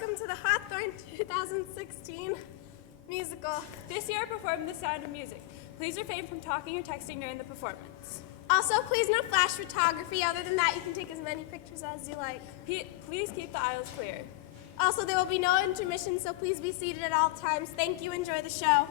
welcome to the Hawthorne 2016 musical. This year I performed The Sound of Music. Please refrain from talking or texting during the performance. Also, please no flash photography. Other than that, you can take as many pictures as you like. Please keep the aisles clear. Also, there will be no intermission, so please be seated at all times. Thank you. Enjoy the show.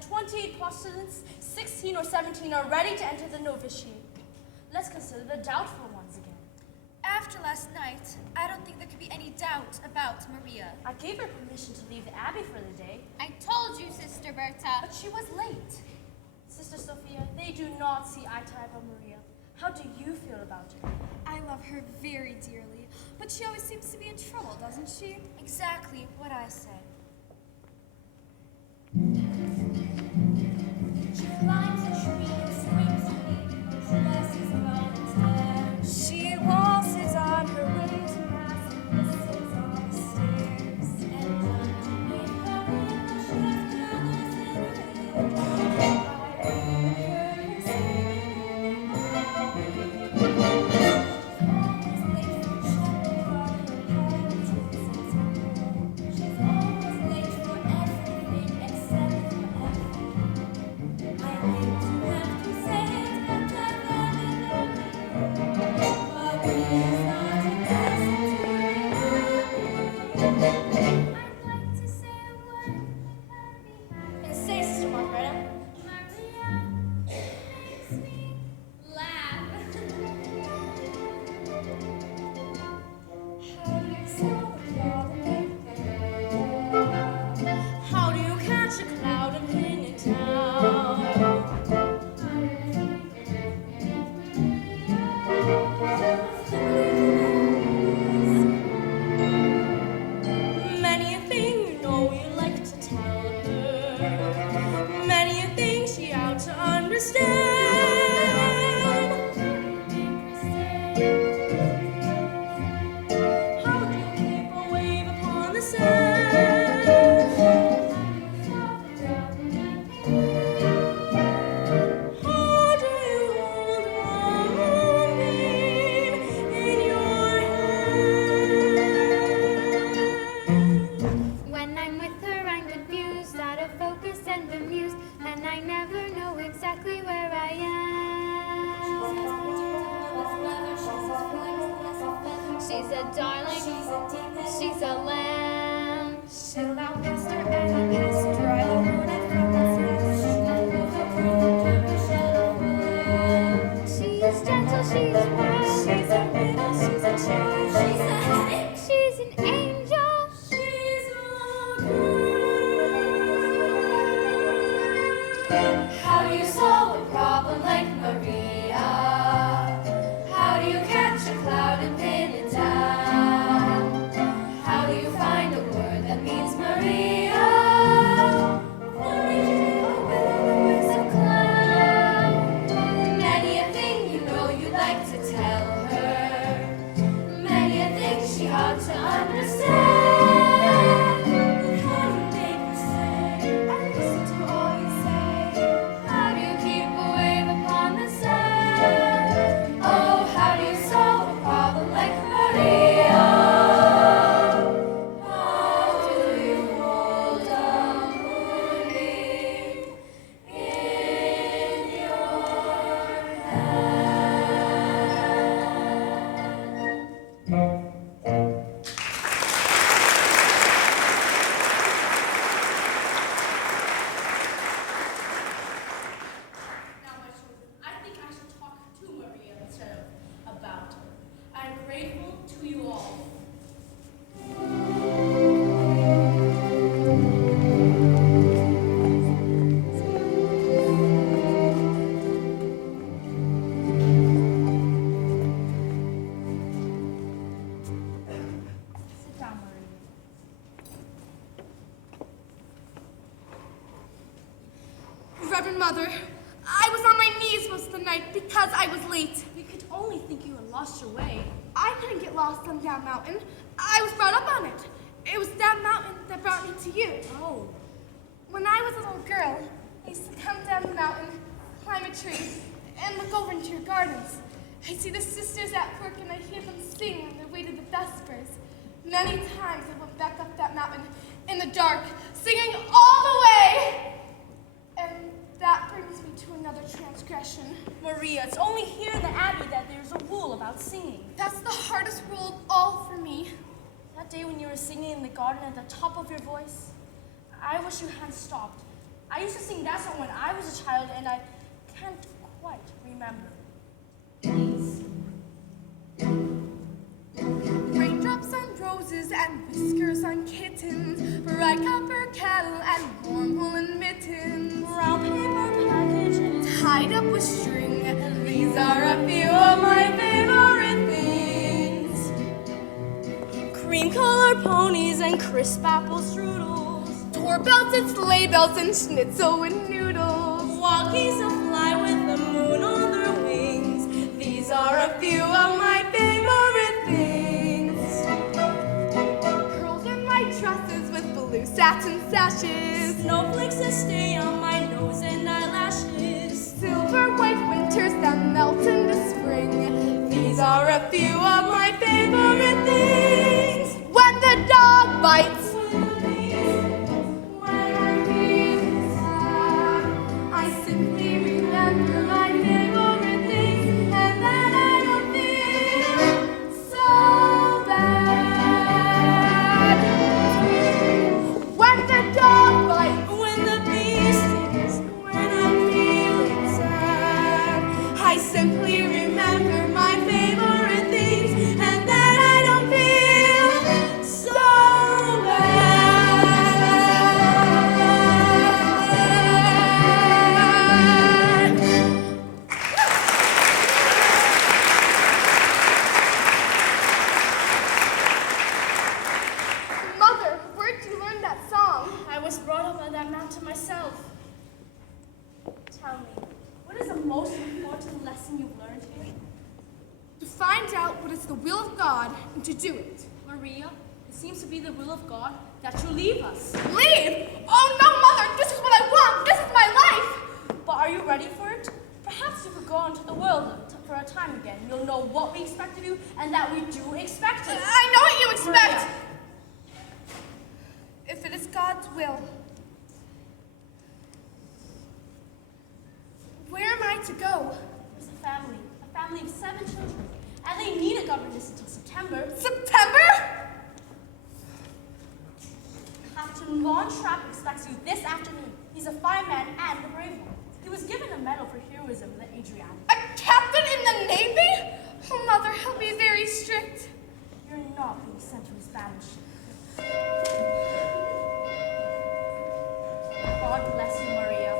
that 28 postulants, 16 or 17 are ready to enter the novitiate. Let's consider the doubtful ones again. After last night, I don't think there could be any doubt about Maria. I gave her permission to leave the abbey for the day, I told you, Sister Berta. but she was late. Sister Sophia, they do not see eye to eye about Maria. How do you feel about her? I love her very dearly, but she always seems to be in trouble, doesn't she? Exactly what I said. She climbs a tree and swings a leaf. She messes around and tears. She waltzes on her way to mass and listens on the stairs. And underneath her window she has feathers in her hair. I hear her singing. She's always late for kindergarten or parents' visits. She's always late for everything except for everything. I hate to have to say it, but I've had enough. Maria's not a person to be happy. I'd like to say a word like happy, happy. And say, Sister Margareta. Maria makes me laugh. How do you solve the problem? How do you catch a cloud and pin it down? Many a thing you know you like to tell her. Many a thing she ought to understand. How do you keep a wave upon the sand? How do you hold a moonbeam in your hand? When I'm with her, I'm confused, out of focus and bemused, and I never know exactly where I am. She's a darling, she's a lamb. She'll outcast her and outcast, drive a hornet from its nest. She's gentle, she's wild, She's a riddle, she's a charm, she's a headache. she's an angel. She's a girl. How do you solve a problem like Maria? How do you catch a cloud and pin it down? How do you find a word that means Maria? Maria, where is a cloud? Many a thing you know you'd like to tell her. Many a thing she ought to understand. How do you make her say, I listen to all you say? How do you keep a wave upon the sand? Oh, how do you solve a problem like Maria? How do you hold a moonbeam in your Now, my children, I think I should talk to Maria instead of about her. I am grateful to you all. Sit down, Maria. Reverend Mother, I was on my knees most of the night because I was late. We could only think you had lost your way. I couldn't get lost on that mountain. I was brought up on it. It was that mountain that brought me to you. Oh, When I was a little girl, I used to come down the mountain, climb a tree, and look over into your gardens. I see the sisters at work and I hear them sing on their way to the Vespers. Many times I went back up that mountain in the dark, singing all the way. And that brings me to another transgression. Maria, it's only here in the abbey that there's a rule about singing. That's the hardest rule of all for me. That day when you were singing in the garden at the top of your voice, I wish you hadn't stopped. I used to sing that song when I was a child, and I can't quite remember. Please. Raindrops on roses and whiskers on kittens, bright copper kettle and warm woolen mittens, Brown paper packages. tied up with string. These are a few of my favorite things. Cream-colored ponies and crisp apple strudels. Doorbells and sleigh bells and schnitzel and noodles. Walkies that fly with the moon on their wings. These are a few of my favorite things. Curls in my tresses with blue satin sashes. Snowflakes that stay on my nose and eyelashes. Silver white winters that melt into spring. These are a few of my favorite things. When the dog bites. When I'm feeling sad, I simply remember my favorite things, and then I don't feel so bad. When the dog bites. When the bee stings. When I'm feeling sad, I simply remember my favorite things, and then I don't feel so bad. Mother, where'd you learn that song? I was brought up on that mountain myself. Tell me, what is the most important lesson you've learned here? To find out what is the will of God and to do it. Maria, it seems to be the will of God that you leave us. Leave? Oh no, Mother! This is what I want! This is my life! But are you ready for it? Perhaps if you go into the world for a time again, you'll know what we expect of you and that we do expect it. I know what you expect! Maria. If it is God's will. Where am I to go? There's a family of 7 children, and they need a governess until September. September? Captain Von Trapp expects you this afternoon. He's a fine man and a brave one. He was given a medal for heroism in the Adriatic. A captain in the Navy? Oh, Mother, he'll be very strict. You're not being sent to his battleship. God bless you, Maria.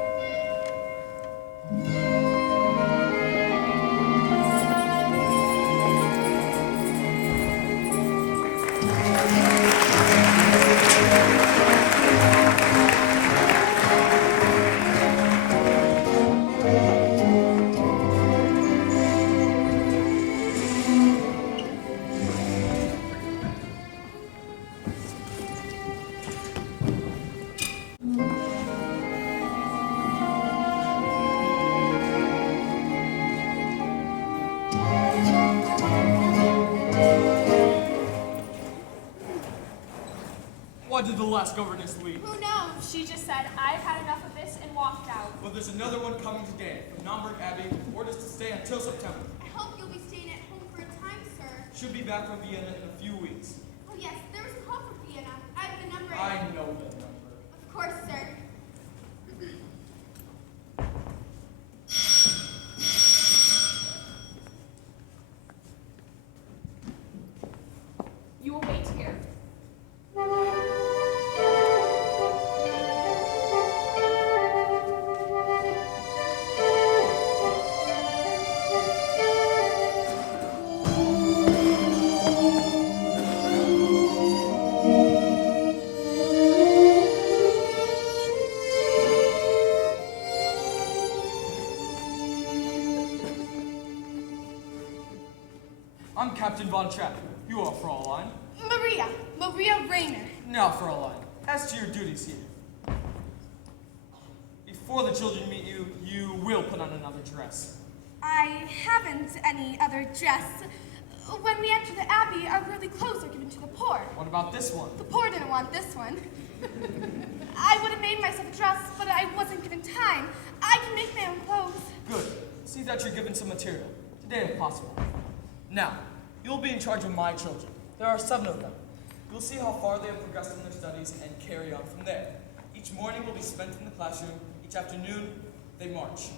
Why did the last governess leave? Who knows? She just said, I've had enough of this and walked out. Well, there's another one coming today from Naumburg Abbey with orders to stay until September. I hope you'll be staying at home for a time, sir. Should be back from Vienna in a few weeks. Oh yes, there was a call for Vienna. I have the number. I know that number. Of course, sir. You will wait here. I'm Captain Von Trapp. You are Fraulein. Maria Rayner. Now, Fraulein, as to your duties here. Before the children meet you, you will put on another dress. I haven't any other dress. When we enter the Abbey, our worldly clothes are given to the poor. What about this one? The poor didn't want this one. I would have made myself a dress, but I wasn't given time. I can make my own clothes. Good. See that you're given some material. Today, if possible. Now, you'll be in charge of my children. There are 7 of them. You'll see how far they have progressed in their studies and carry on from there. Each morning will be spent in the classroom. Each afternoon, they march.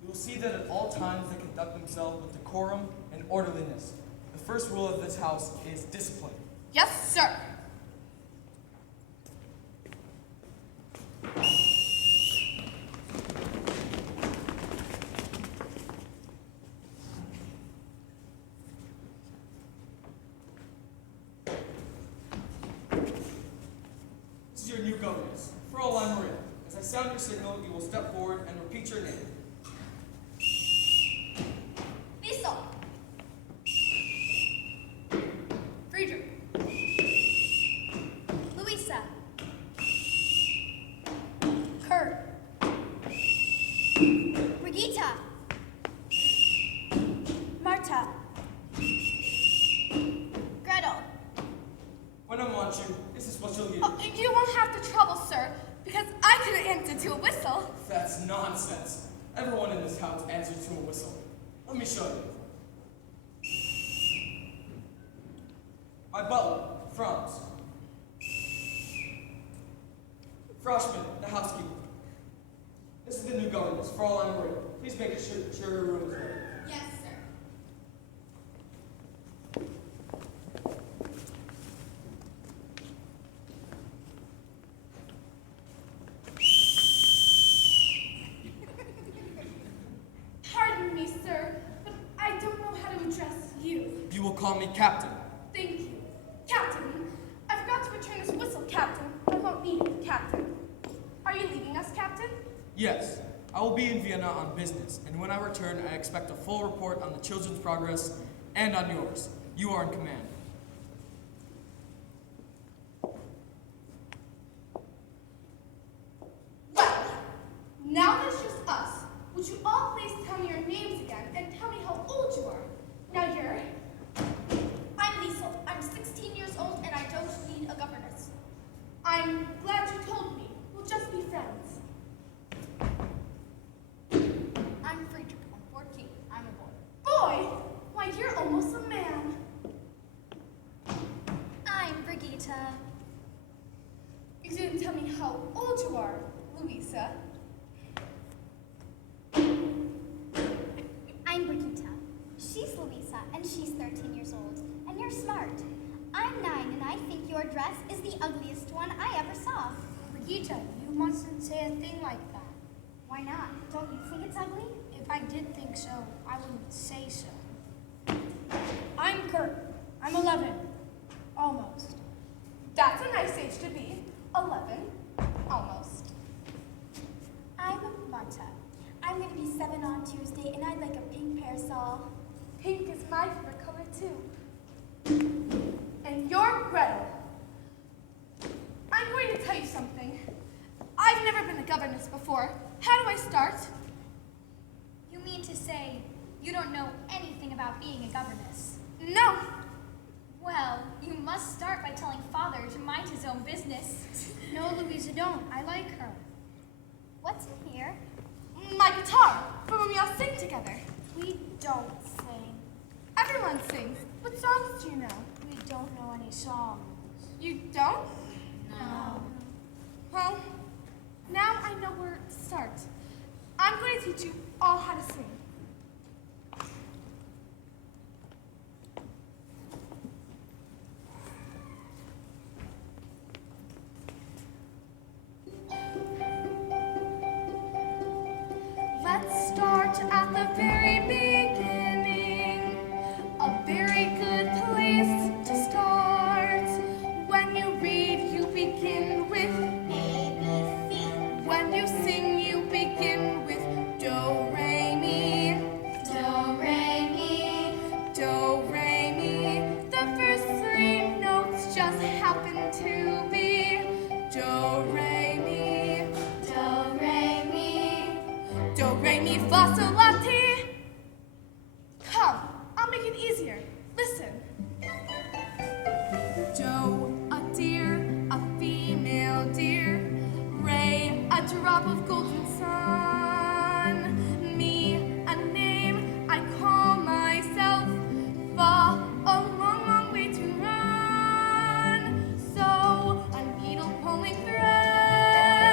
You will see that at all times they conduct themselves with decorum and orderliness. The first rule of this house is discipline. Yes, sir. This is your new governess, Fraulein Maria. As I sound your signal, you will step forward and repeat your name. Liesel. Friedrich. Louisa. Kurt. Brigitta. Marta. Gretel. When I want you, this is what you'll hear. Oh, you won't have to trouble, sir, because I couldn't answer to a whistle. That's nonsense. Everyone in this house answers to a whistle. Let me show you. My butler, Franz. Froschman, the housekeeper. This is the new governess, Fraulein Maria. Please make sure her room is ready. Yes, sir. Pardon me, sir, but I don't know how to address you. You will call me Captain. Thank you. Captain, I forgot to return this whistle, Captain. I won't need it, Captain. Are you leaving us, Captain? Yes, I will be in Vienna on business, and when I return, I expect a full report on the children's progress and on yours. You are in command. Well, now that it's just us, would you all please tell me your names again and tell me how old you are? Now you're... I'm Liesel. I'm 16 years old and I don't need a governess. I'm glad you told me. We'll just be friends. I'm Friedrich. I'm 14. I'm a boy. Boy, why you're almost a man. I'm Brigitta. You didn't tell me how old you are, Louisa. I'm Brigitta. She's Louisa, and she's 13 years old. And you're smart. I'm 9, and I think your dress is the ugliest one I ever saw. Brigitta, you mustn't say a thing like that. Why not? Don't you think it's ugly? If I did think so, I wouldn't say so. I'm Kurt. I'm 11. Almost. That's a nice age to be. 11. Almost. I'm Marta. I'm going to be 7 on Tuesday, and I'd like a pink parasol. Pink is my favorite color, too. And you're Gretel. I'm going to tell you something. I've never been a governess before. How do I start? You mean to say you don't know anything about being a governess? No. Well, you must start by telling Father to mind his own business. No, Louisa, don't. I like her. What's in here? My guitar, for when we all sing together. We don't sing. Everyone sings. What songs do you know? We don't know any songs. You don't? No. Well, now I know where to start. I'm going to teach you all how to sing. Let's start at the very beginning. A very good place to start. When you read, you begin with ABC. When you sing, you begin with do, re, mi. Do, re, mi. Do, re, mi. The first 3 notes just happen to be do, re, mi. Do, re, mi. Do, re, mi, fa, sol, la, ti. Come, I'll make it easier. Listen. Do, a deer, a female deer. Ray, a drop of golden sun. Me, a name I call myself. Fa, a long, long way to run. So, a needle pulling thread.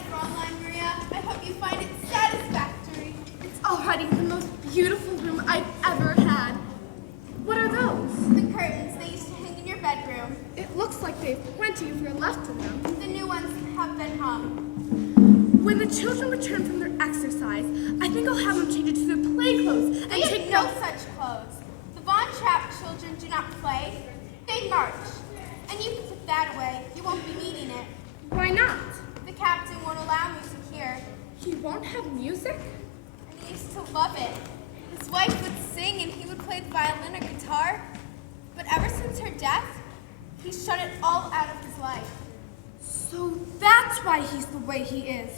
Fraulein Maria. I hope you find it satisfactory. It's already the most beautiful room I've ever had. What are those? The curtains they used to hang in your bedroom. It looks like they've plenty of room left in them. The new ones have been hung. When the children return from their exercise, I think I'll have them change it to their play clothes and take no such clothes. The Von Trapp children do not play, they march. And you can put that away. You won't be needing it. Why not? The captain won't allow music here. He won't have music? And he used to love it. His wife would sing and he would play the violin or guitar. But ever since her death, he shut it all out of his life. So that's why he's the way he is.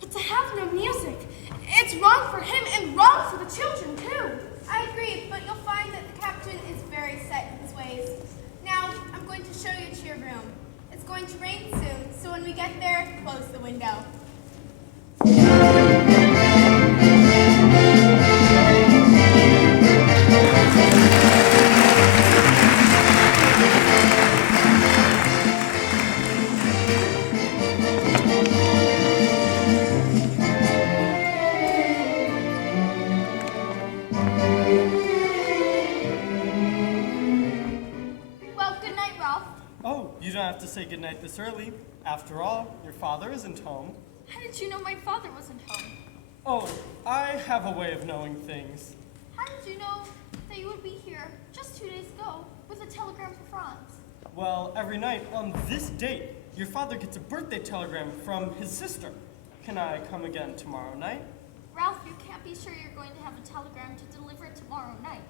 But to have no music, it's wrong for him and wrong for the children too. I agree, but you'll find that the captain is very set in his ways. Now, I'm going to show you to your room. It's going to rain soon, so when we get there, close the window. Well, good night, Ralph. Oh, you don't have to say goodnight this early. After all, your father isn't home. How did you know my father wasn't home? Oh, I have a way of knowing things. How did you know that you would be here just 2 days ago with a telegram for Franz? Well, every night on this date, your father gets a birthday telegram from his sister. Can I come again tomorrow night? Ralph, you can't be sure you're going to have a telegram to deliver tomorrow night.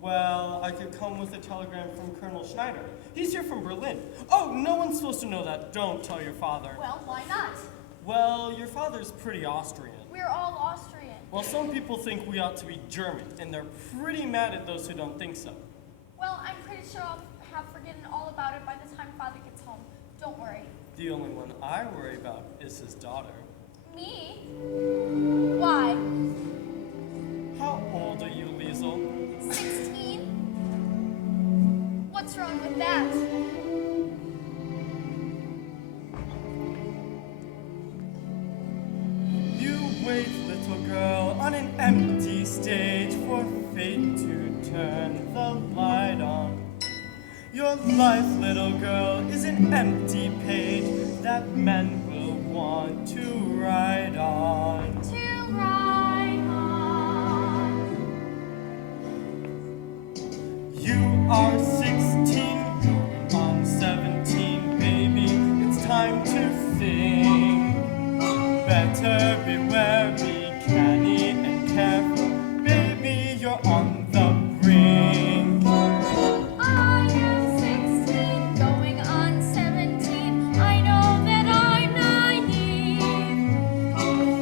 Well, I could come with a telegram from Colonel Schneider. He's here from Berlin. Oh, no one's supposed to know that. Don't tell your father. Well, why not? Well, your father's pretty Austrian. We're all Austrian. Well, some people think we ought to be German, and they're pretty mad at those who don't think so. Well, I'm pretty sure I'll have forgotten all about it by the time Father gets home. Don't worry. The only one I worry about is his daughter. Me? Why? How old are you, Liesel? 16? What's wrong with that? You wait, little girl, on an empty stage for fate to turn the light on. Your life, little girl, is an empty page that men will want to write on. To ride on. You are 16, I'm 17, baby. It's time to think. Better be wary, canny, and careful. Baby, you're on the brink. I am 16, going on 17. I know that I'm naive.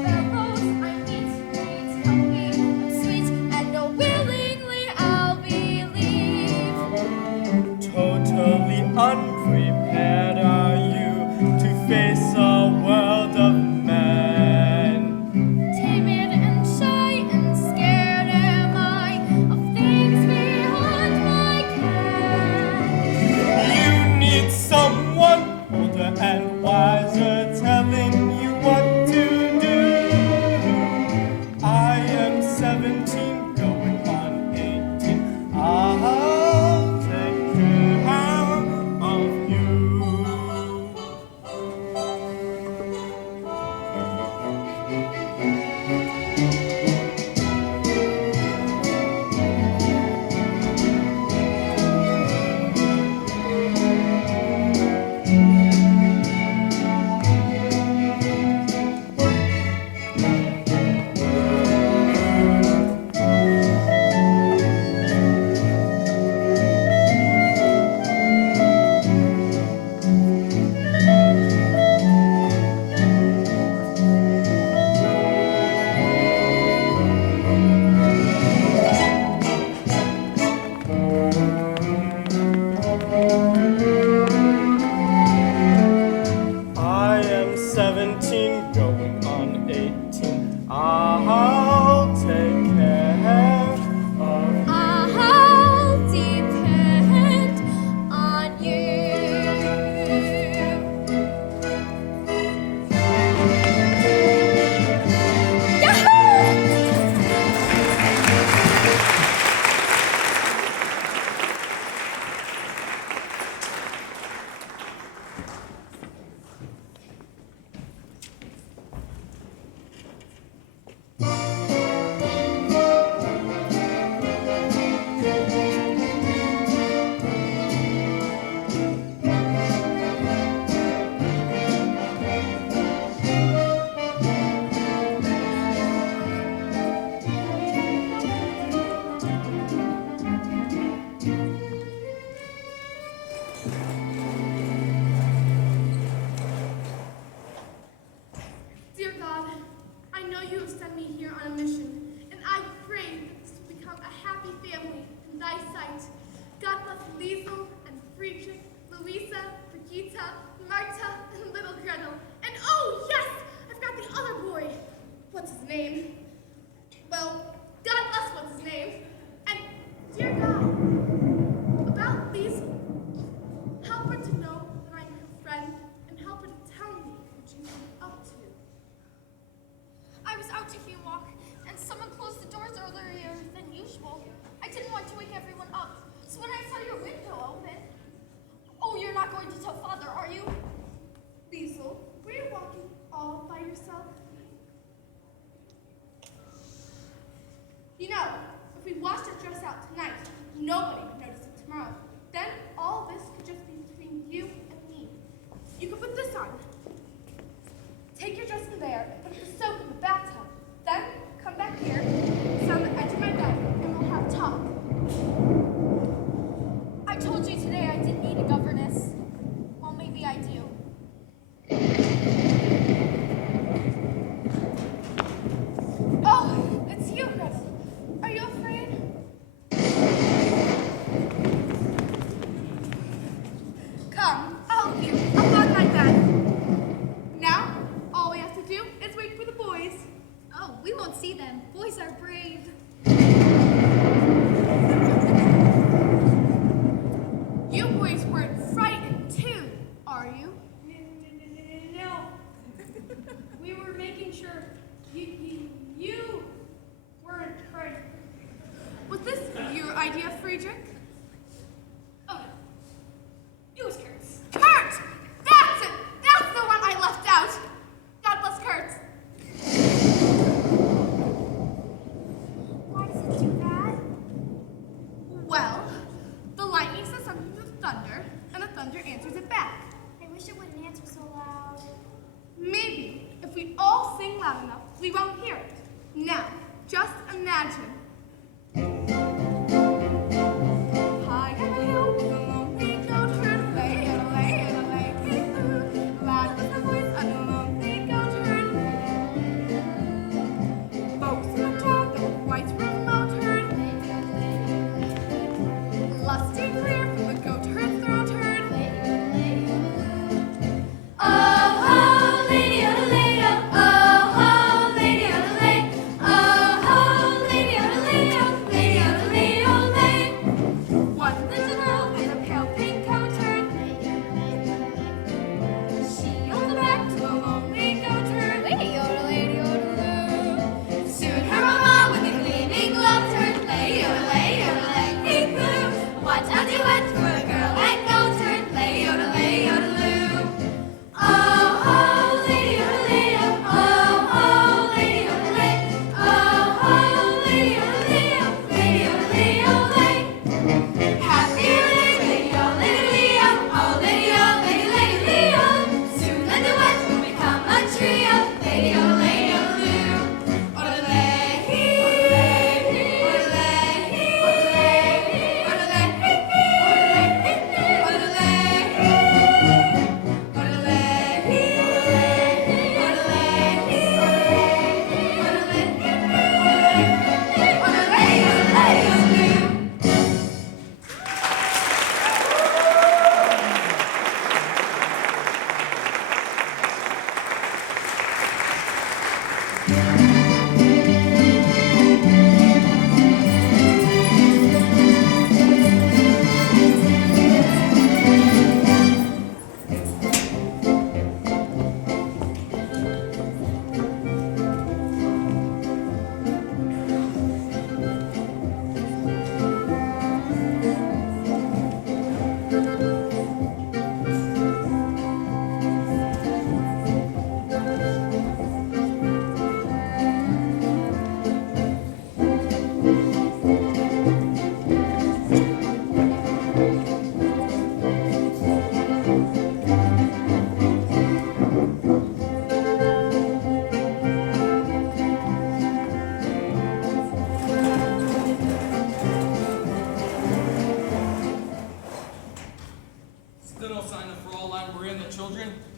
Fellows I meet, they tell me I'm sweet, and oh, willingly I'll believe. Totally unprepared are you to face a world of men. Timid and shy and scared am I of things beyond my ken. You need someone older and wiser telling you what to do. I am 17, going on 18. I'll take care of you. I am 17, going on 18. I'll take care of you. I'll depend on you. I know you have sent me here on a mission, and I pray that this will become a happy family in thy sight. God bless Liesel and Friedrich, Louisa, Brigitta, Marta, and little Gretel. And oh, yes, I've got the other boy. What's his name? Well, God bless what's his name. And dear God, about Liesel, help her to know that I'm her friend, and help her to tell me what she's been up to. I was out taking a walk, and someone closed the doors earlier than usual. I didn't want to wake everyone up, so when I saw your window open... Oh, you're not going to tell Father, are you? Liesel, were you walking all by yourself? You know, if we washed our dress out tonight, nobody would notice it tomorrow. Then all this could just be between you and me. You could put this on. Take your dress in there and put the soap in the bathtub. Then come back here, sit on the edge of my bed, and we'll have talk. I told you today I didn't need a governess. Well, maybe I do. Oh, it's you, Gretel. Are you afraid? Come, I'll help you. Up on my bed. Now, all we have to do is wait for the boys. Oh, we won't see them. Boys are brave. You boys weren't frightened, too, are you? No. We were making sure you weren't hurt. Was this your idea, Friedrich? Oh no. It was Kurt's. Kurt! That's it! That's the one I left out! God bless Kurt. Why does it do that? Well, the lightning says something to the thunder, and the thunder answers it back. I wish it wouldn't answer so loud. Maybe, if we all sing loud enough, we won't hear it. Now, just imagine. High on a hill with a lonely goat herd, lay and a lay and a lay, hey-hoo. Loud was the voice of a lonely goat herd. Folks in the town that were quite remote heard. Lusty and clear from the goat herd's throat heard. One little girl in a pale pink coat heard. She yelled back to the lonely goat herd. Soon her mamma with a gleaming glove turned. Lay, hey, boo. What a duet for a girl and goat herd. Lay, yodeloo. Oh, lady, yodeloo. Oh, lady, yodeloo. Oh, lady, yodeloo. Lady, yodeloo. Happy lady, oh, lady, oh, lady, oh, lady, lady, soon the duet will become a trio. Lady, oh, lady, oh,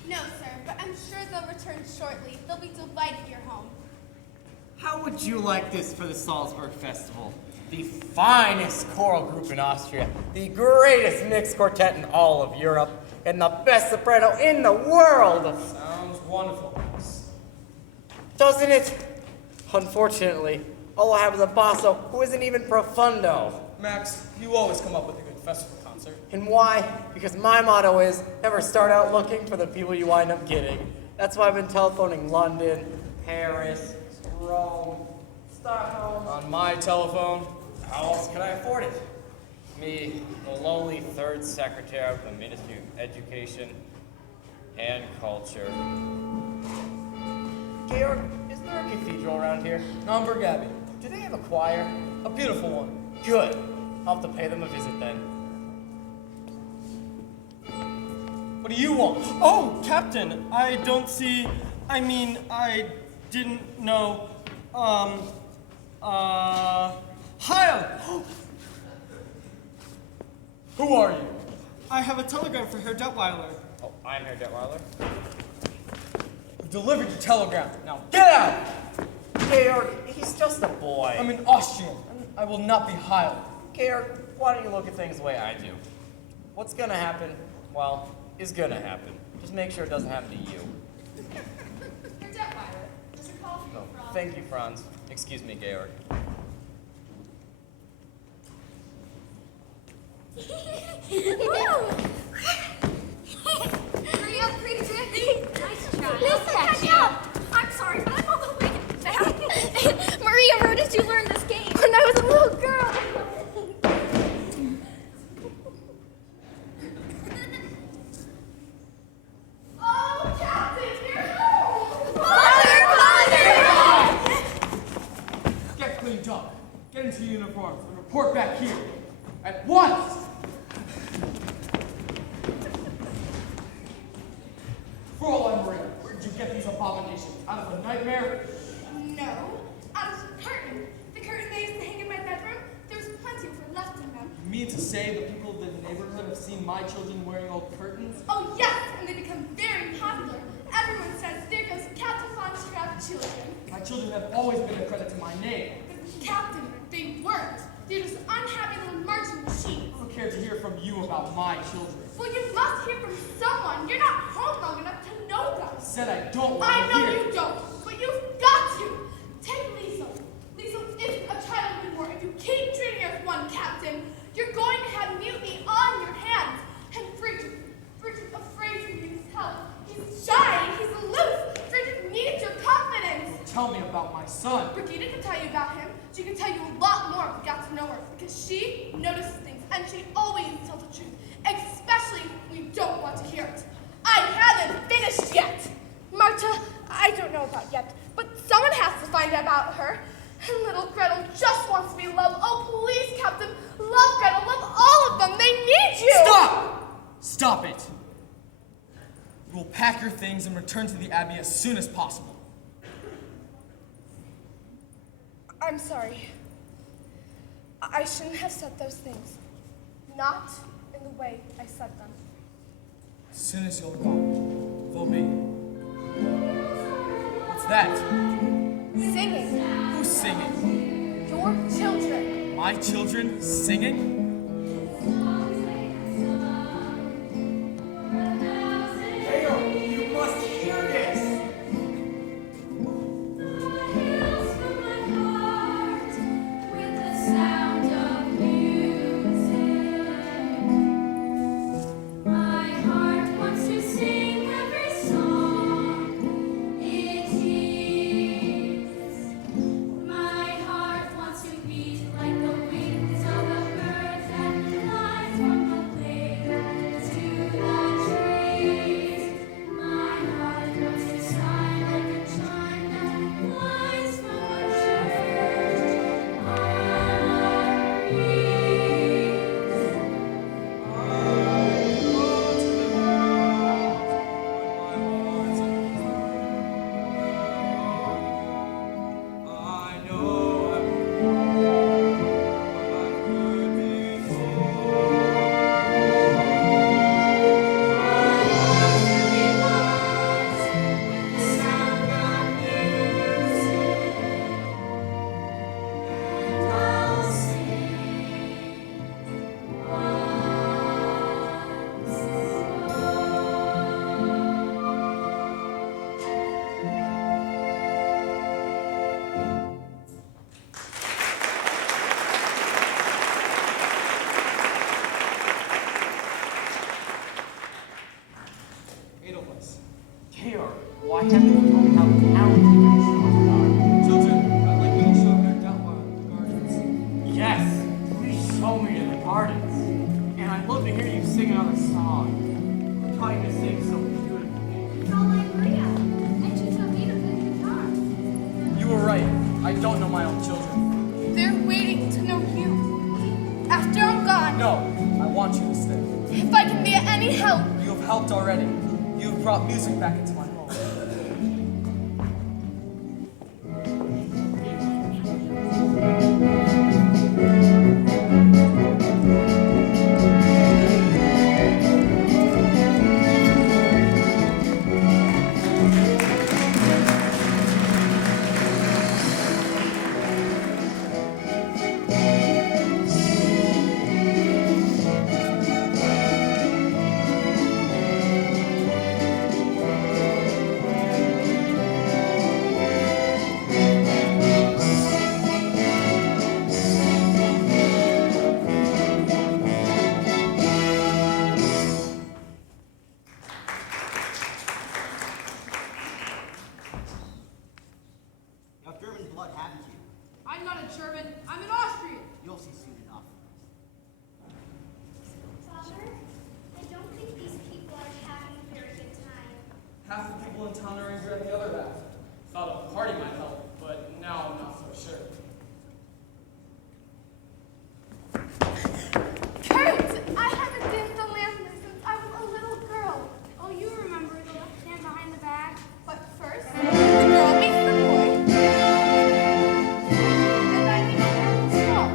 No, sir, but I'm sure they'll return shortly. They'll be delighted you're home. How would you like this for the Salzburg Festival? The finest choral group in Austria, the greatest mixed quartet in all of Europe, and the best soprano in the world! Sounds wonderful, Max. Doesn't it? Unfortunately, all I have is a basso who isn't even profundo. Max, you always come up with a good festival concert. And why? Because my motto is, never start out looking for the people you wind up getting. That's why I've been telephoning London, Paris, Rome, Stockholm. On my telephone, How else could I afford it? Me, the lowly third secretary of the Ministry of Education and Culture. Georg, is there a cathedral around here? Naumburg Abbey. Do they have a choir? A beautiful one. Good. I'll have to pay them a visit then. What do you want? Oh, Captain, I didn't know. Heil! Who are you? I have a telegram for Herr Detweiler. Oh, I'm Herr Detweiler. I've delivered your telegram. Now get out! Georg, he's just a boy. I'm an Austrian, and I will not be Heil. Georg, why don't you look at things the way I do? What's gonna happen, well, is gonna happen. Just make sure it doesn't happen to you. Herr Detweiler, there's a call from No, you, Franz. thank you, Franz. Excuse me, Georg. Hurry up, pretty Jackie. Nice try. Listen, catch up. I'm sorry, but I'm on the way back. Maria, where did you learn this game? When I was a little girl. Oh, Captain, you're home. Father! Get cleaned up. Get into uniforms and report back here. At once! Fräulein Maria, where did you get these abominations? Out of a nightmare? No, out of the curtain. The curtain they used to hang in my bedroom, there's plenty of it left in them. You mean to say the people of the neighborhood have seen my children wearing old curtains? Oh yes, and they become very popular. Everyone says, there goes Captain Von Trapp's children. My children have always been a credit to my name. But Captain, they weren't. They're just unhappy little marching machines. I don't care to hear from you about my children. Well, you must hear from someone. You're not home long enough to know them. I said I don't want I to know hear. you don't, but you've got to. Take Liesel. Liesel isn't a child anymore. If you keep treating her as one, Captain, you're going to have mutiny on your hands. And Friedrich is afraid to use help. He's shy. He's aloof. Friedrich needs your confidence. Tell me about my son. Brigida can tell you about him. She can tell you a lot more if you got to know her, because she notices things, and she always tells the truth, especially when you don't want to hear it. I haven't finished yet. Marta, I don't know about yet, but someone has to find out about her. And little Gretel just wants to be loved. Oh, please, Captain, love Gretel, love all of them. They need you. Stop! Stop it. You will pack your things and return to the Abbey as soon as possible. I'm sorry. I shouldn't have said those things. Not in the way I said them. As soon as you're gone, there'll be... What's that? Singing. Who's singing? Your children. My children singing? You must hear this! My heart wants to sing every song it hears. My heart wants to beat like the wings of a bird can't know how talented your children are. Children, I'd like you to show me your gardens. Yes, please show me to the gardens. And I'd love to hear you sing another song. You're trying to sing so beautifully. Fraulein Maria, and she's so beautiful guitar. You were right. I don't know my own children. They're waiting to know you. After I'm gone, No, I want you to stay. if I can be of any help, You have helped already. You have brought music back into my home. You have German blood, haven't you? I'm not a German. I'm an Austrian. You'll see soon enough. Father, I don't think these people are having a very good time. Half the people in town are angry at the other half. Thought a party might help, but now I'm not so sure. Kurt, I haven't danced on Lambda since I was a little girl. Oh, you remember the left hand behind the back? But first, the girl meets the boy. And I meet the girl.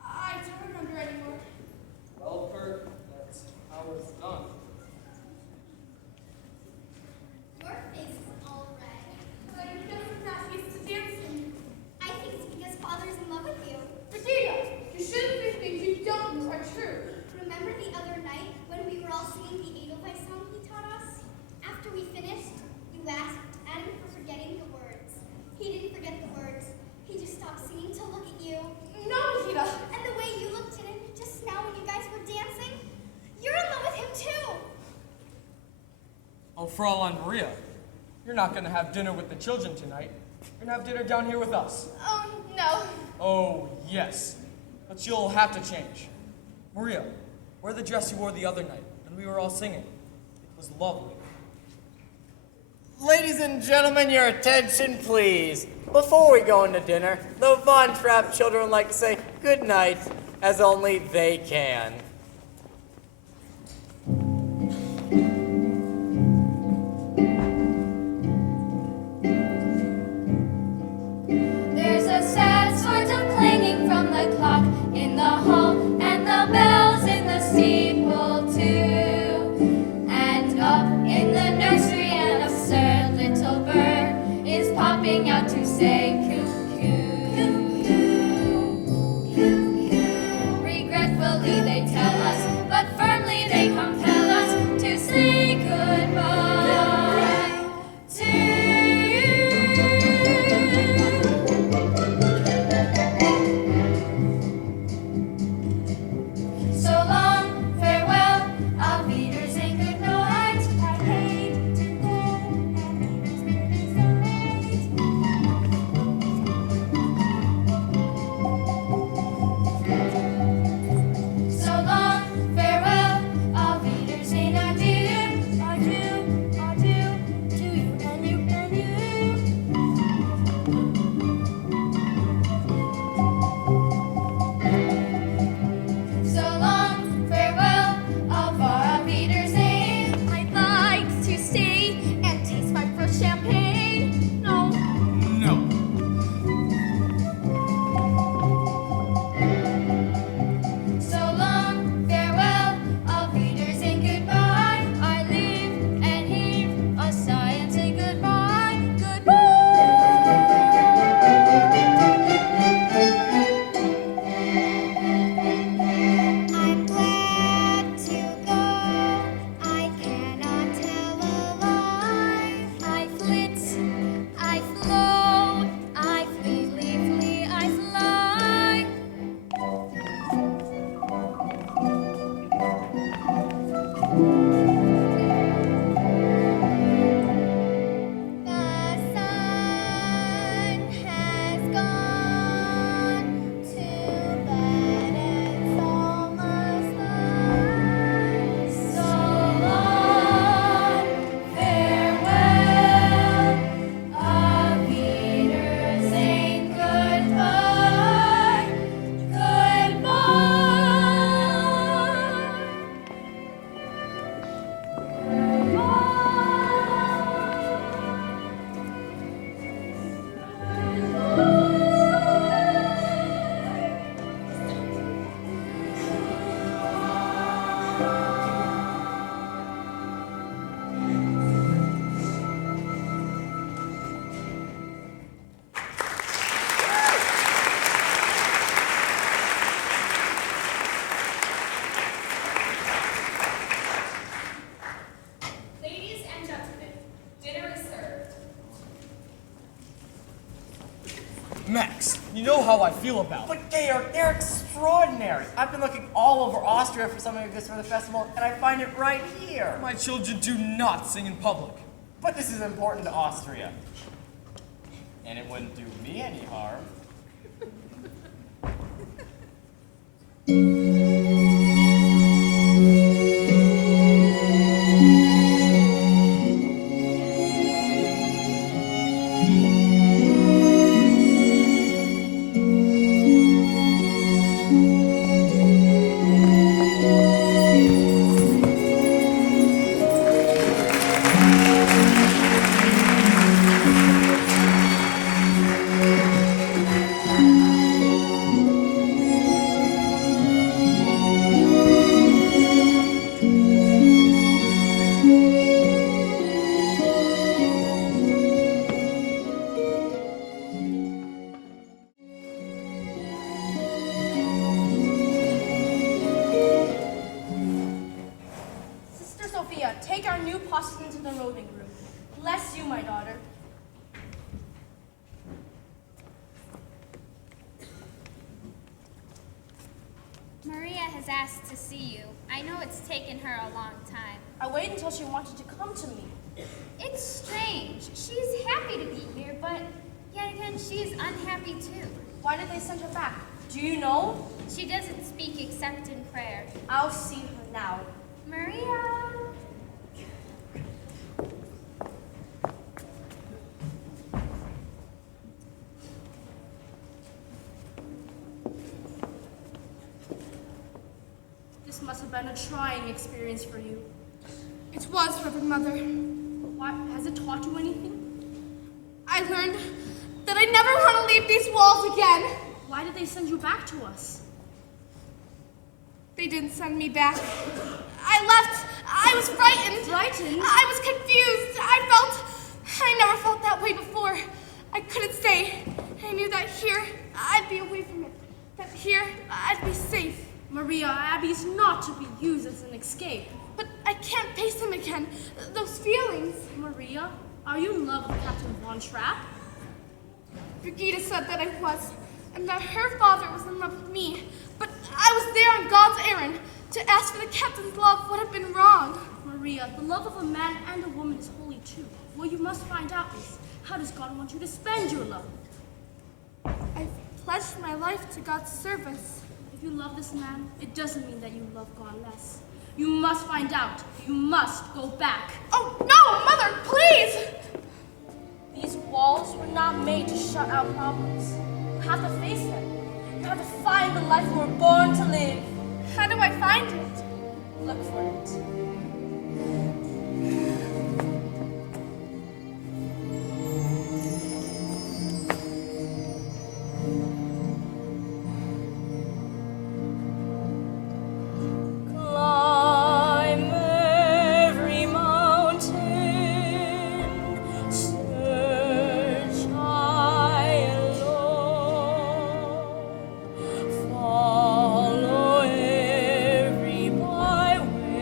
No, I don't remember anymore. Well, Kurt, that's how it's done. Your face is all red. But I guess I'm not used to dancing. I think it's because Father's in love with you. Regina, you shouldn't say things you don't are true. Remember the other night when we were all singing the Edelweiss song he taught us? After we finished, you asked Adam for forgetting the words. He didn't forget the words. He just stopped singing to look at you. No, Regina. And the way you looked at him just now when you guys were dancing, you're in love with him too. Oh, Fraulein Maria, you're not going to have dinner with the children tonight. You're going to have dinner down here with us. Oh, no. Oh, yes. But you'll have to change. Maria, wear the dress you wore the other night when we were all singing. It was lovely. Ladies and gentlemen, your attention, please. Before we go into dinner, the Von Trapp children would like to say good night, as only they can. There's a sad sort of clanging from the clock in the hall, and the bells in the steeple too. And up in the nursery, an absurd little bird is popping out to say cuckoo, cuckoo, cuckoo. Regretfully, they tell You know how I feel about it. But they're extraordinary. I've been looking all over Austria for something like this for the festival, and I find it right here. My children do not sing in public. But this is important to Austria. And it wouldn't do me any harm. Sister Sophia, take our new posture into the roving room. Bless you, my daughter. Maria has asked to see you. I know it's taken her a long time. I waited until she wanted to come to me. It's strange. She's happy to be here, but yet again, she's unhappy too. Why did they send her back? Do you know? She doesn't speak except in prayer. I'll see her now. Maria! This must have been a trying experience for you. It was, Reverend Mother. Why, has it taught you anything? I learned that I never want to leave these walls again. Why did they send you back to us? They didn't send me back. I left. I was frightened. Frightened? I was confused. I never felt that way before. I couldn't stay. I knew that here I'd be away from it. That here I'd be safe. Maria, Abby's not to be used as an escape. But I can't face him again. Those feelings. Maria, are you in love with Captain Von Trapp? Brigida said that I was, and that her father was in love with me. But I was there on God's errand. To ask for the captain's love would have been wrong. Maria, the love of a man and a woman is holy too. What you must find out is, how does God want you to spend your love? I've pledged my life to God's service. If you love this man, it doesn't mean that you love God less. You must find out. You must go back. Oh, no, Mother, please! These walls were not made to shut out problems. You have to face them. You have to find the life you were born to live. How do I find it? Look for it. Climb every mountain, search high and low, follow every byway,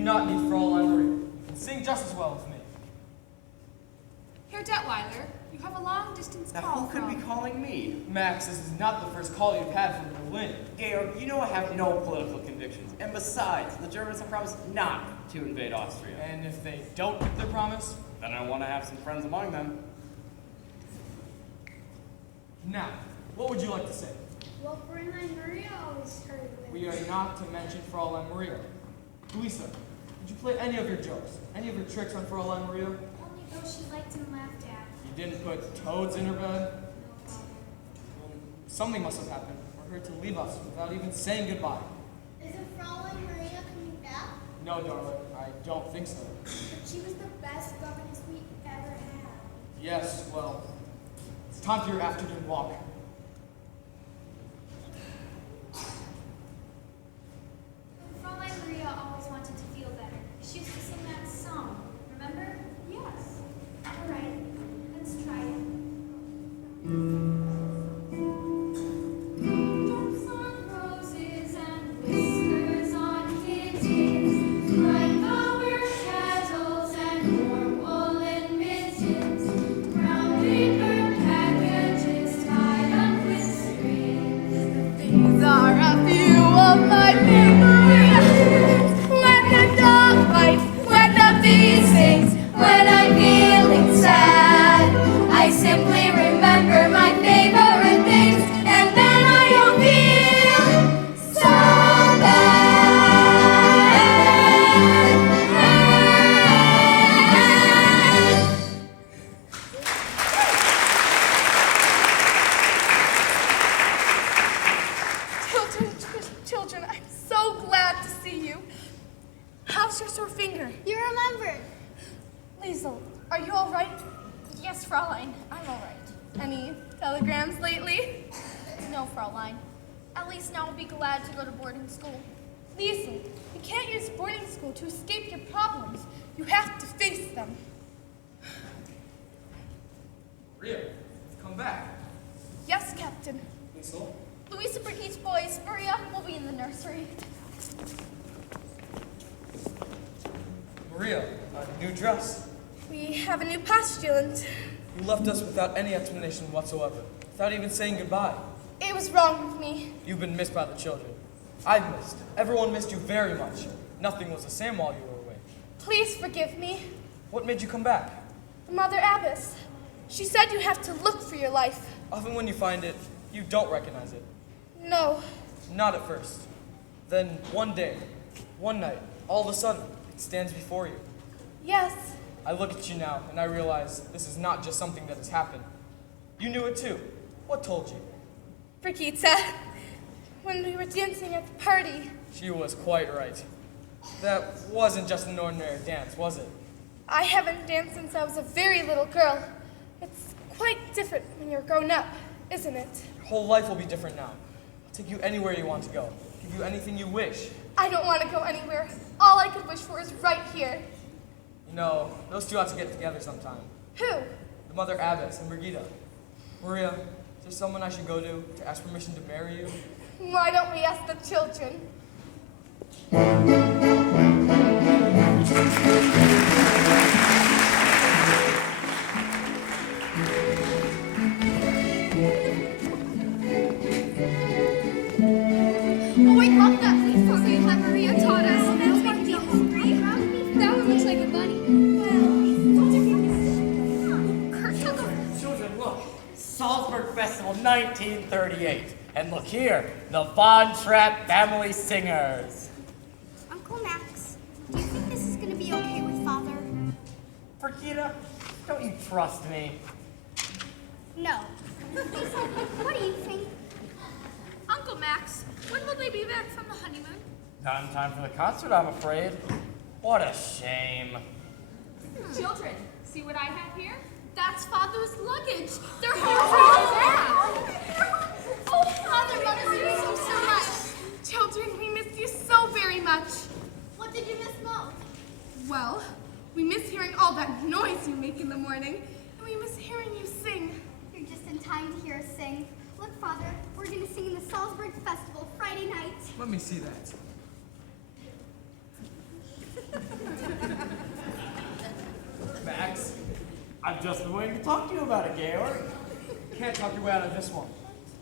do not need Fräulein Maria. You can sing just as well with me. Herr Detweiler, you have a long-distance Now, call who could from... be calling me? Max, this is not the first call you've had from Berlin. Georg, you know I have no political convictions. And besides, the Germans have promised not to invade Austria. And if they don't keep their promise, Then I want to have some friends among them. now, what would you like to say? Well, Fräulein Maria always started with. We are not to mention Fräulein Maria. Luisa, did you play any of your jokes? Any of your tricks on Fräulein Maria? Only those she liked and laughed at. You didn't put toads in her bed? Something must have happened for her to leave us without even saying goodbye. Isn't Fräulein Maria coming back? No, darling, I don't think so. But she was the best governess we ever had. Yes, well, it's time for your afternoon walk. Fräulein Maria always wanted to feel better. She used to sing that song, remember? Yes. All right, let's try it. Drops on roses and whiskers on kittens, bright bowered kettles and warm woolen mittens, brown paper packages tied up with strings. These are a few of my memories. When the dog bites, when the bee sings, When I'm feeling sad, I simply remember my favorite things, and then I don't feel so bad. Children, I'm so glad to see you. How's your sore finger? You remembered. Liesel, are you all right? Yes, Fräulein, I'm all right. Any telegrams lately? No, Fräulein. At least now I'll be glad to go to boarding school. Liesel, you can't use boarding school to escape your problems. You have to face them. Maria, you've come back. Yes, Captain. Liesel? Louisa Brigitte's boys, Maria will be in the nursery. Maria, a new dress. We have a new postulant. You left us without any explanation whatsoever, without even saying goodbye. It was wrong with me. You've been missed by the children. I've missed. Everyone missed you very much. Nothing was the same while you were away. Please forgive me. What made you come back? The Mother Abbess. She said you have to look for your life. Often when you find it, you don't recognize it. No. Not at first. Then one day, one night, all of a sudden, it stands before you. Yes. I look at you now, and I realize this is not just something that has happened. You knew it too. What told you? Brigitte, when we were dancing at the party, She was quite right. That wasn't just an ordinary dance, was it? I haven't danced since I was a very little girl. It's quite different when you're grown up, isn't it? Your whole life will be different now. I'll take you anywhere you want to go. Give you anything you wish. I don't want to go anywhere. All I could wish for is right here. You know, those two ought to get together sometime. Who? The Mother Abbess and Brigitte. Maria, is there someone I should go to ask permission to marry you? Why don't we ask the children? Oh, I love that leaf puzzle that Maria taught us. That's making me hungry. That one looks like a bunny. Children, look. Salzburg Festival 1938. And look here, the Von Trapp Family Singers. Uncle Max, do you think this is going to be okay with Father? Brigitte, don't you trust me? No. What do you think? Uncle Max, when will they be back from the honeymoon? Not in time for the concert, I'm afraid. What a shame. Children, see what I have here? That's Father's luggage. They're home back. Oh, Father, Mother, we miss you so much. Children, we miss you so very much. What did you miss most? Well, we miss hearing all that noise you make in the morning, and we miss hearing you sing. You're just in time to hear us sing. Look, Father, we're going to sing in the Salzburg Festival Friday night. Let me see that. I've just been waiting to talk to you about it, Georg. Can't talk your way out of this one.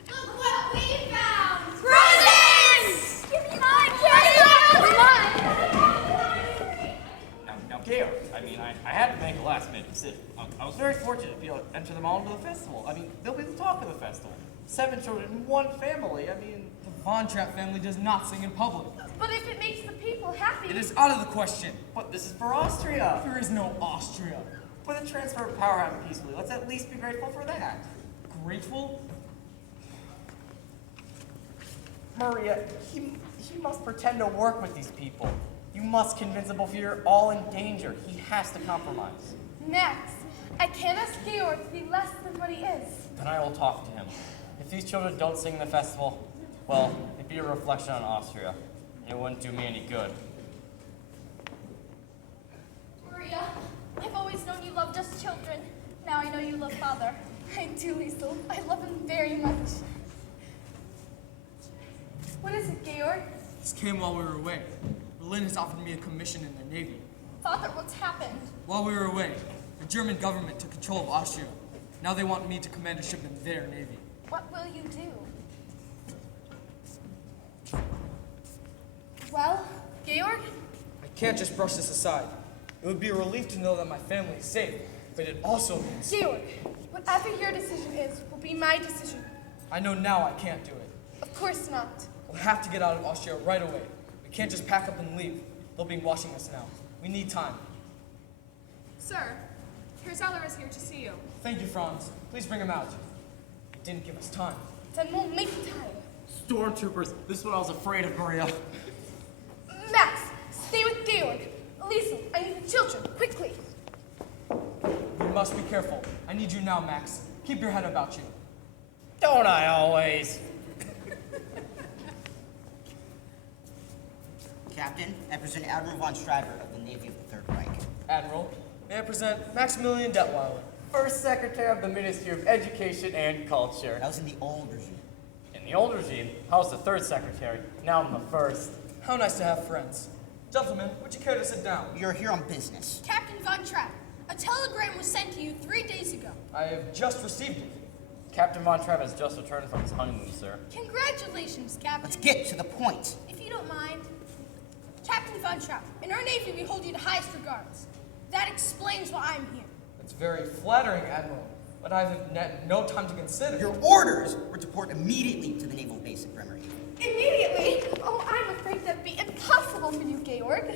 Look what we found! Presents! Give me mine! Now, Georg, I mean, I had to make a last-minute decision. I was very fortunate to be able to enter them all into the festival. I mean, they'll be the talk of the festival. 7 children in one family. I mean, The Von Trapp family does not sing in public. But if it makes the people happy. It is out of the question. but this is for Austria. There is no Austria. For the transfer of power happened peacefully. Let's at least be grateful for that. Grateful? Maria, he must pretend to work with these people. You must convince him both you're all in danger. He has to compromise. Max, I can't ask Georg to be less than what he is. Then I will talk to him. If these children don't sing in the festival, well, it'd be a reflection on Austria. It wouldn't do me any good. Maria, I've always known you loved us children. Now I know you love Father. I do, Liesel. I love him very much. What is it, Georg? This came while we were away. Berlin has offered me a commission in their navy. Father, what's happened? While we were away, the German government took control of Austria. Now they want me to command a ship in their navy. What will you do? Well, Georg? I can't just brush this aside. It would be a relief to know that my family is safe, but it also means Georg, whatever your decision is will be my decision. I know now I can't do it. Of course not. We'll have to get out of Austria right away. We can't just pack up and leave. They'll be watching us now. We need time. Sir, Herr Zeller is here to see you. Thank you, Franz. Please bring him out. He didn't give us time. Then we'll make time. Stormtroopers, this is what I was afraid of, Maria. Max, stay with Georg. Liesel, I need the children, quickly. We must be careful. I need you now, Max. Keep your head about you. Don't I always? Captain, I present Admiral von Schreiber of the Navy of the Third Reich. Admiral, may I present Maximilian Detweiler. First Secretary of the Ministry of Education and Culture. That was in the old regime. In the old regime, I was the 3rd Secretary. Now I'm the 1st. How nice to have friends. Gentlemen, would you care to sit down? You're here on business. Captain Von Trapp, a telegram was sent to you 3 days ago. I have just received it. Captain Von Trapp has just returned from his honeymoon, sir. Congratulations, Captain. Let's get to the point. If you don't mind. Captain Von Trapp, in our Navy we hold you to highest regards. That explains why I'm here. It's very flattering, Admiral, but I've had no time to consider. Your orders were to port immediately to the naval base at Bremerhaven. Immediately? Oh, I'm afraid that'd be impossible for you, Georg.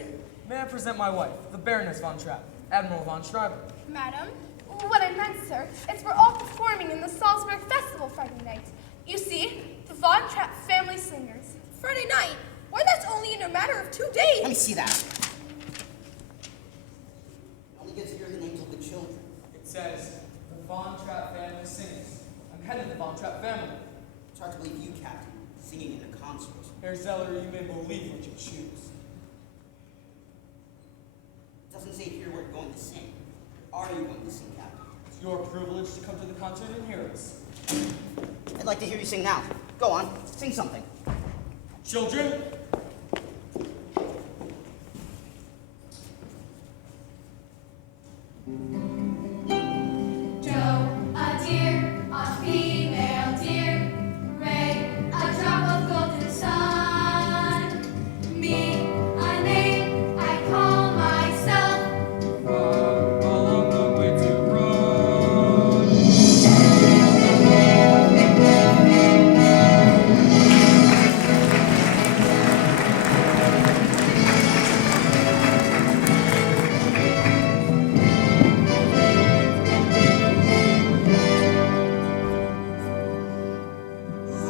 May I present my wife, the Baroness Von Trapp, Admiral von Schreiber. Madam, what I meant, sir, is we're all performing in the Salzburg Festival Friday night. You see, the Von Trapp family singers. Friday night? Why, that's only in a matter of 2 days. Let me see that. It only gets to hear the names of the children. It says, the Von Trapp family sings. I'm head of the Von Trapp family. It's hard to believe you, Captain, singing in a concert. Herr Zeller, you may believe what you choose. It doesn't say here we're going to sing. Are you going to sing, Captain? It's your privilege to come to the concert and hear us. I'd like to hear you sing now. Go on, sing something. Children, Joe, a deer, a female deer. Ray, a drop of golden sun. Me, a name I call myself. along the way to run.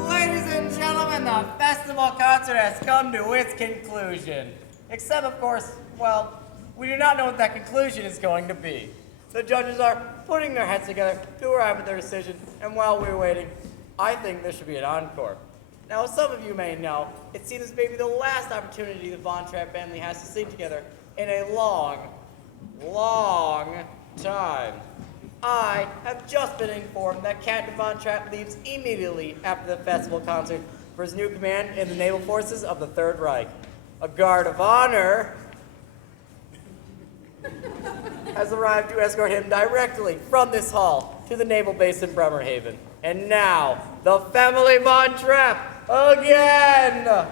Ladies and gentlemen, the festival concert has come to its conclusion. Except, of course, well, we do not know what that conclusion is going to be. The judges are putting their heads together to arrive at their decision, and while we're waiting, I think there should be an encore. Now, as some of you may know, it seems this may be the last opportunity the Von Trapp family has to sing together in a long, long time. I have just been informed that Captain Von Trapp leaves immediately after the festival concert for his new command in the naval forces of the Third Reich. A guard of honor has arrived to escort him directly from this hall to the naval base in Bremerhaven. And now, the family Von Trapp again!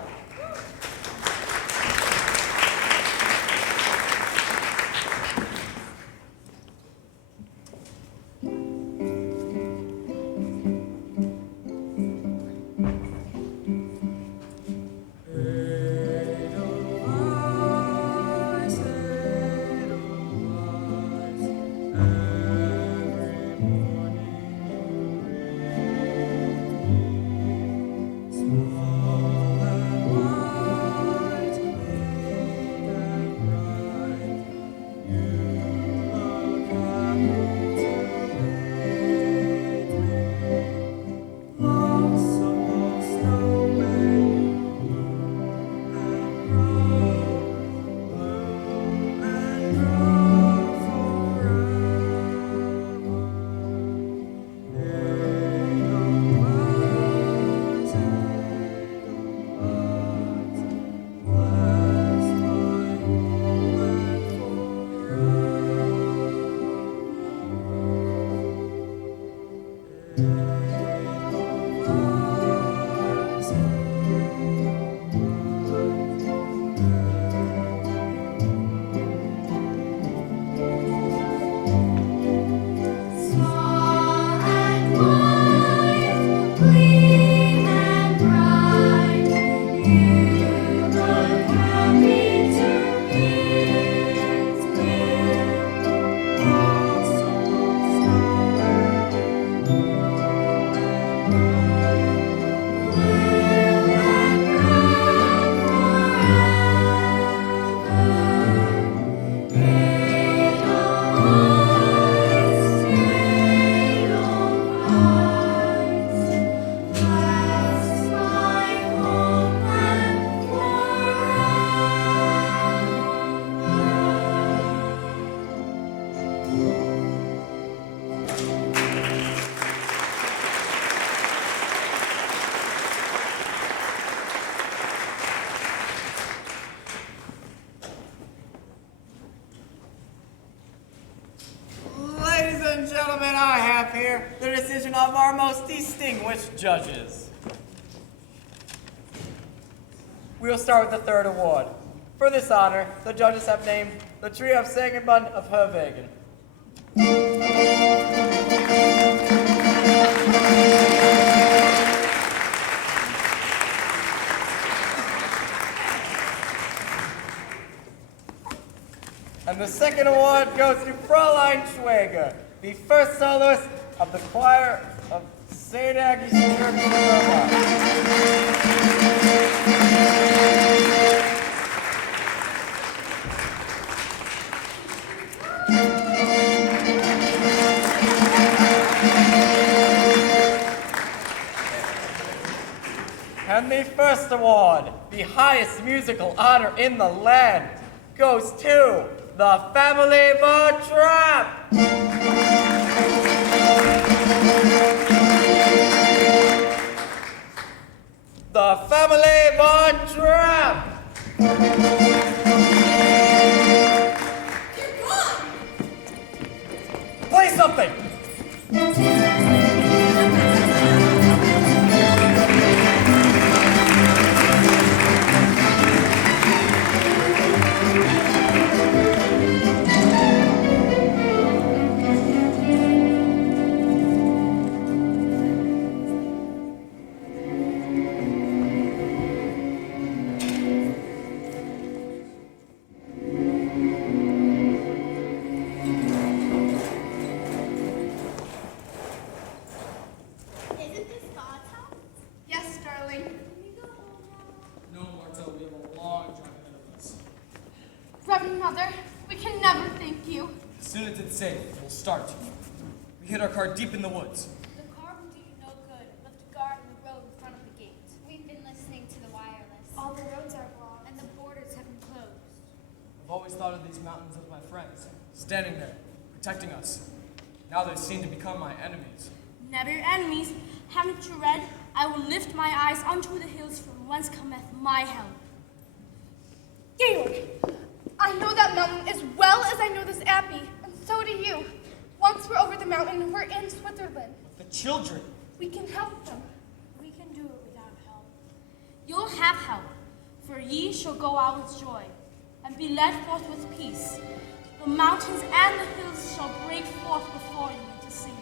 The decision of our most distinguished judges. We will start with the third award. For this honor, the judges have named the trio of Sagenbund of Herwegen. And the second award goes to Fräulein Schwager, the first soloist of the choir of St. Agnes Church in Vermont. And the first award, the highest musical honor in the land, goes to the family Von Trapp. The family Von Trapp. You're gone! Play something. Isn't this God's house? Yes, darling. Can we go home now? No, Martha, we have a long drive ahead of us. Reverend Mother, we can never thank you. As soon as it's safe, we'll start. We hid our car deep in the woods. The car will do you no good. Left a guard on the road in front of the gate. We've been listening to the wireless. All the roads are blocked. And the borders have been closed. I've always thought of these mountains as my friends, standing there, protecting us. Now they seem to become my enemies. Never your enemies. Haven't you read? I will lift my eyes unto the hills from whence cometh my help. Georg, I know that mountain as well as I know this abbey, and so do you. Once we're over the mountain, we're in Switzerland. The children. We can help them. We can do it without help. You'll have help, for ye shall go out with joy, and be led forth with peace. The mountains and the hills shall break forth before you to sing.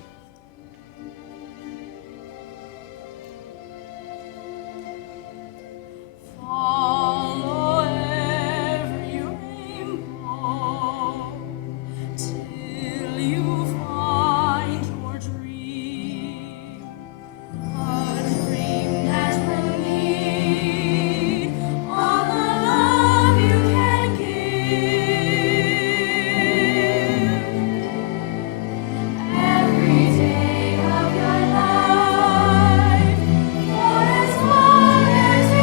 Follow every rainbow till you find your dream. A dream that will need all the love you can give. Every day of your life, for as long as you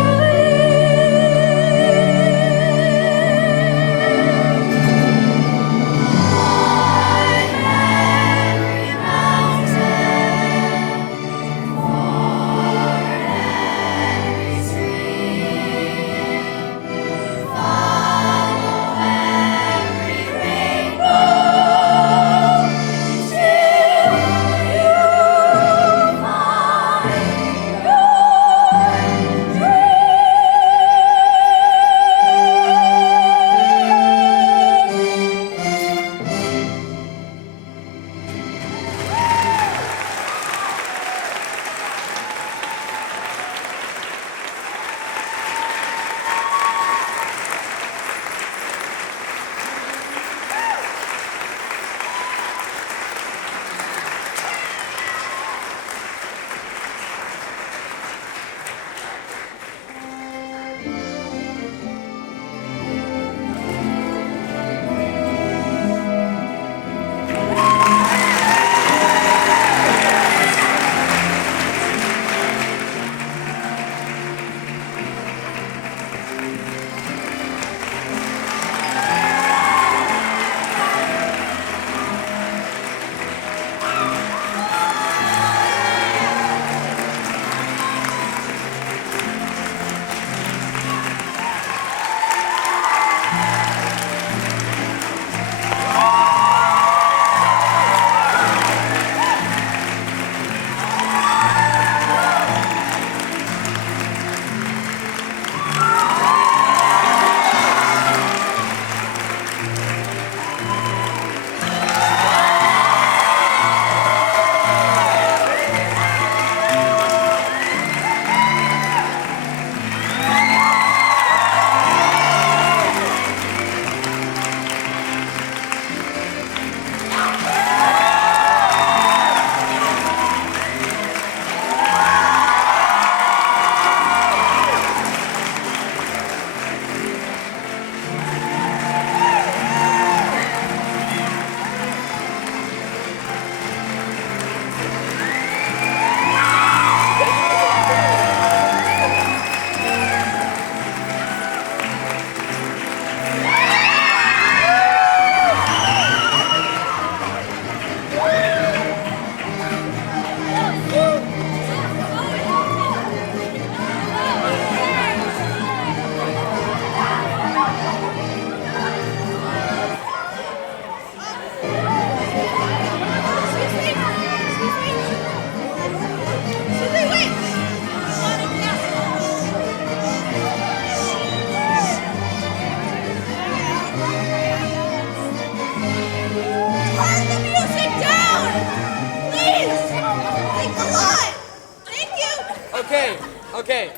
Okay,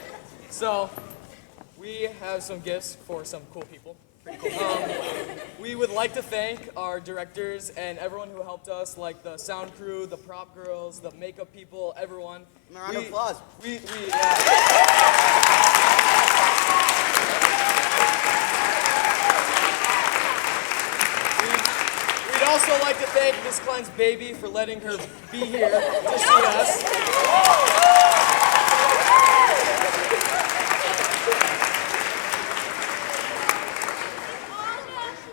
so we have some gifts for some cool people. Pretty cool. We would like to thank our directors and everyone who helped us, like the sound crew, the prop girls, the makeup people, everyone. Round of applause. We'd also like to thank Miss Klein's baby for letting her be here to see us.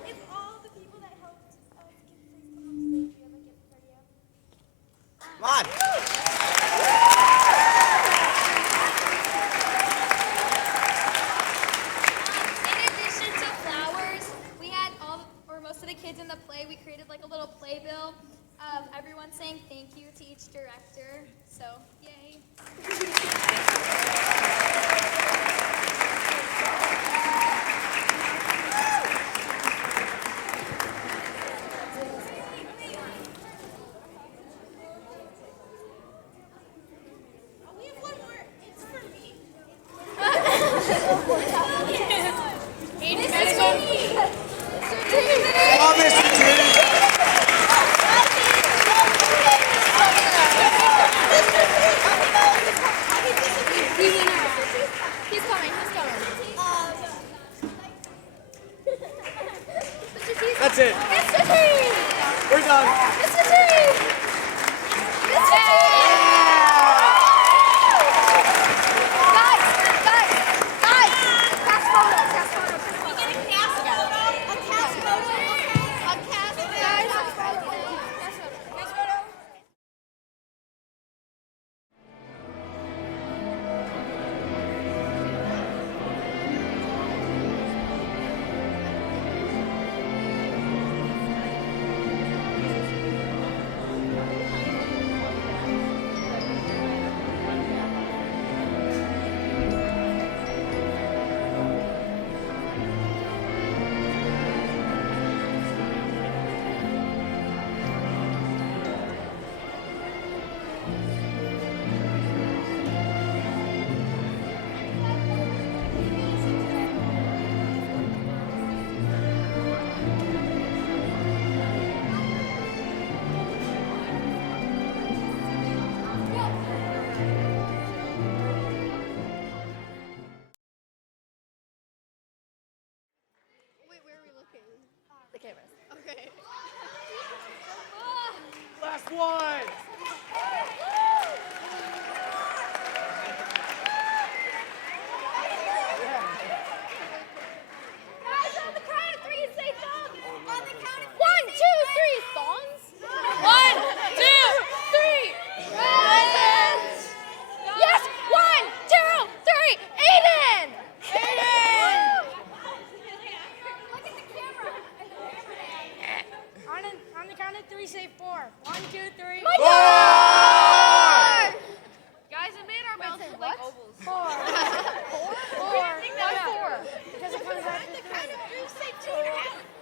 If all the people that helped us get things on stage, do you have a gift for you? Come on. In addition to flowers, we had most of the kids in the the play, we created like a little playbill of everyone saying thank you to each director. So, yay. We have one more. It's for me. Come on, Mr. T. He's coming. That's it. Mr. T! We're done. Mr. T! Mr. T! Guys! Cast photo. We get a cast photo. A cast photo. Okay. A cast photo. Cast photo. Next photo. Last one. Guys, on the count of three, say thumbs. On the count of 1, 2, 3, thongs. 1, 2, 3, raisins. Yes, 1, 2, 3, Aiden. Look at the camera. On the count of three, say 4. 1, 2, 3. My God. Guys, it made our mouths look like ovals. 4. 4. Why 4? Because it comes after 3. Say 2.5.